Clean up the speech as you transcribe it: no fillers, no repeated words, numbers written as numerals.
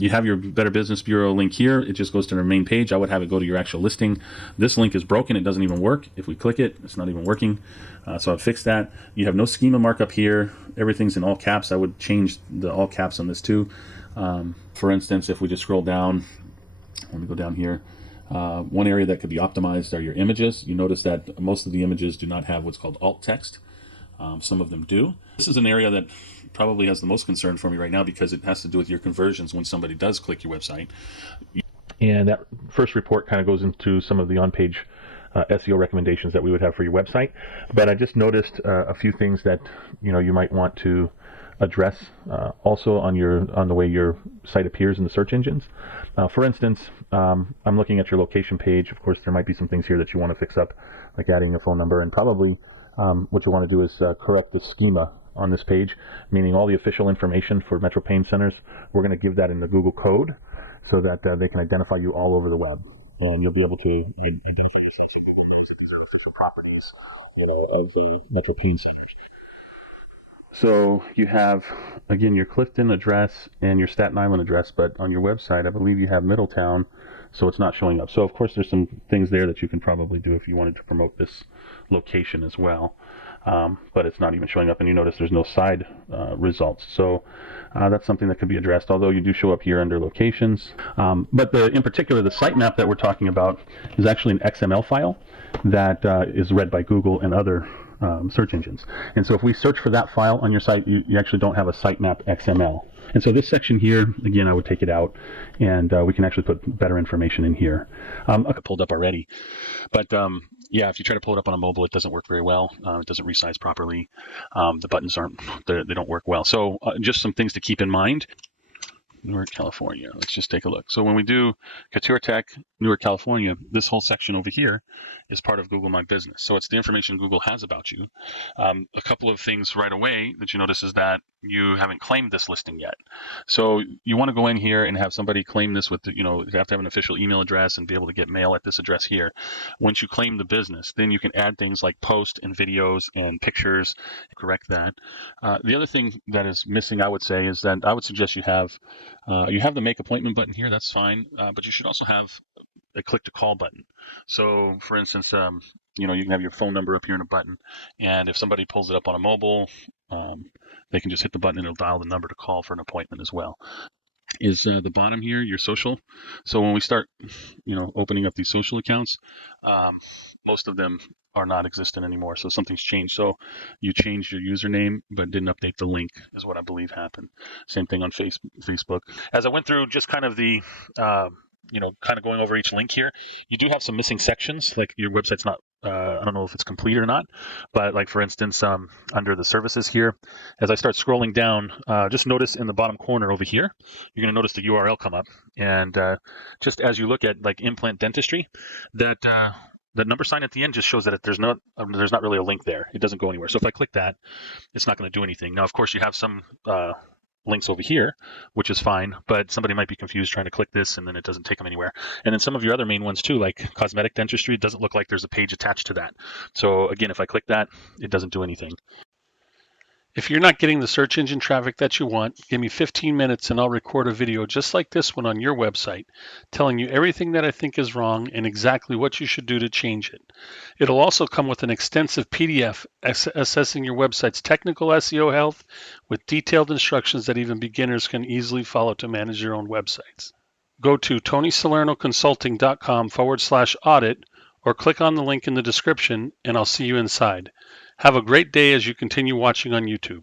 You have your Better Business Bureau link here. It just goes to the main page. I would have it go to your actual listing. This link is broken. It doesn't even work. If we click it, it's not even working. So I've fixed that. You have no schema markup here. Everything's in all caps. I would change the all caps on this too. For instance, if we just scroll down, let me go down here. One area that could be optimized are your images. You notice that most of the images do not have what's called alt text. Some of them do. This is an area that probably has the most concern for me right now because it has to do with your conversions when somebody does click your website. And that first report kind of goes into some of the on-page SEO recommendations that we would have for your website. But I just noticed a few things that you might want to address also on the way your site appears in the search engines. For instance, I'm looking at your location page. Of course, there might be some things here that you want to fix up, like adding a phone number, and probably what you want to do is correct the schema on this page, meaning all the official information for Metro Pain Centers. We're going to give that in the Google code so that they can identify you all over the web, and you'll be able to identify yourself as official properties of the Metro Pain Centers. So you have, again, your Clifton address and your Staten Island address, but on your website, I believe you have Middletown, so it's not showing up. So, of course, there's some things there that you can probably do if you wanted to promote this location as well. But it's not even showing up, and you notice there's no side results. So that's something that could be addressed, although you do show up here under locations. But in particular, the sitemap that we're talking about is actually an XML file that is read by Google and other search engines. And so if we search for that file on your site, you actually don't have a sitemap XML. And so this section here, again, I would take it out, and we can actually put better information in here. I pulled up already, but yeah, if you try to pull it up on a mobile, it doesn't work very well. It doesn't resize properly. The buttons they don't work well. So just some things to keep in mind. Newark, California. Let's just take a look. So when we do Couture Tech, Newark, California, this whole section over here is part of Google My Business. So it's the information Google has about you. A couple of things right away that you notice is that you haven't claimed this listing yet. So you want to go in here and have somebody claim this with, you have to have an official email address and be able to get mail at this address here. Once you claim the business, then you can add things like post and videos and pictures, correct that. The other thing that is missing, I would say, is that I would suggest you have the make appointment button here. That's fine, but you should also have a click to call button. So for instance, you can have your phone number up here in a button, and if somebody pulls it up on a mobile, they can just hit the button and it'll dial the number to call for an appointment as well. Is the bottom here your social? So when we start, opening up these social accounts, most of them are not existent anymore. So something's changed. So you changed your username, but didn't update the link, is what I believe happened. Same thing on Facebook. As I went through just kind of the, kind of going over each link here, you do have some missing sections. Like your website's not, I don't know if it's complete or not, but like for instance, under the services here, as I start scrolling down, just notice in the bottom corner over here, you're going to notice the URL come up. And just as you look at like implant dentistry, that number sign at the end just shows that there's not really a link there. It doesn't go anywhere. So if I click that, it's not going to do anything. Now, of course, you have some links over here, which is fine, but somebody might be confused trying to click this and then it doesn't take them anywhere. And then some of your other main ones too, like cosmetic dentistry, it doesn't look like there's a page attached to that. So again, if I click that, it doesn't do anything. If you're not getting the search engine traffic that you want, give me 15 minutes and I'll record a video just like this one on your website, telling you everything that I think is wrong and exactly what you should do to change it. It'll also come with an extensive PDF assessing your website's technical SEO health with detailed instructions that even beginners can easily follow to manage your own websites. Go to tonysalernoconsulting.com/audit or click on the link in the description and I'll see you inside. Have a great day as you continue watching on YouTube.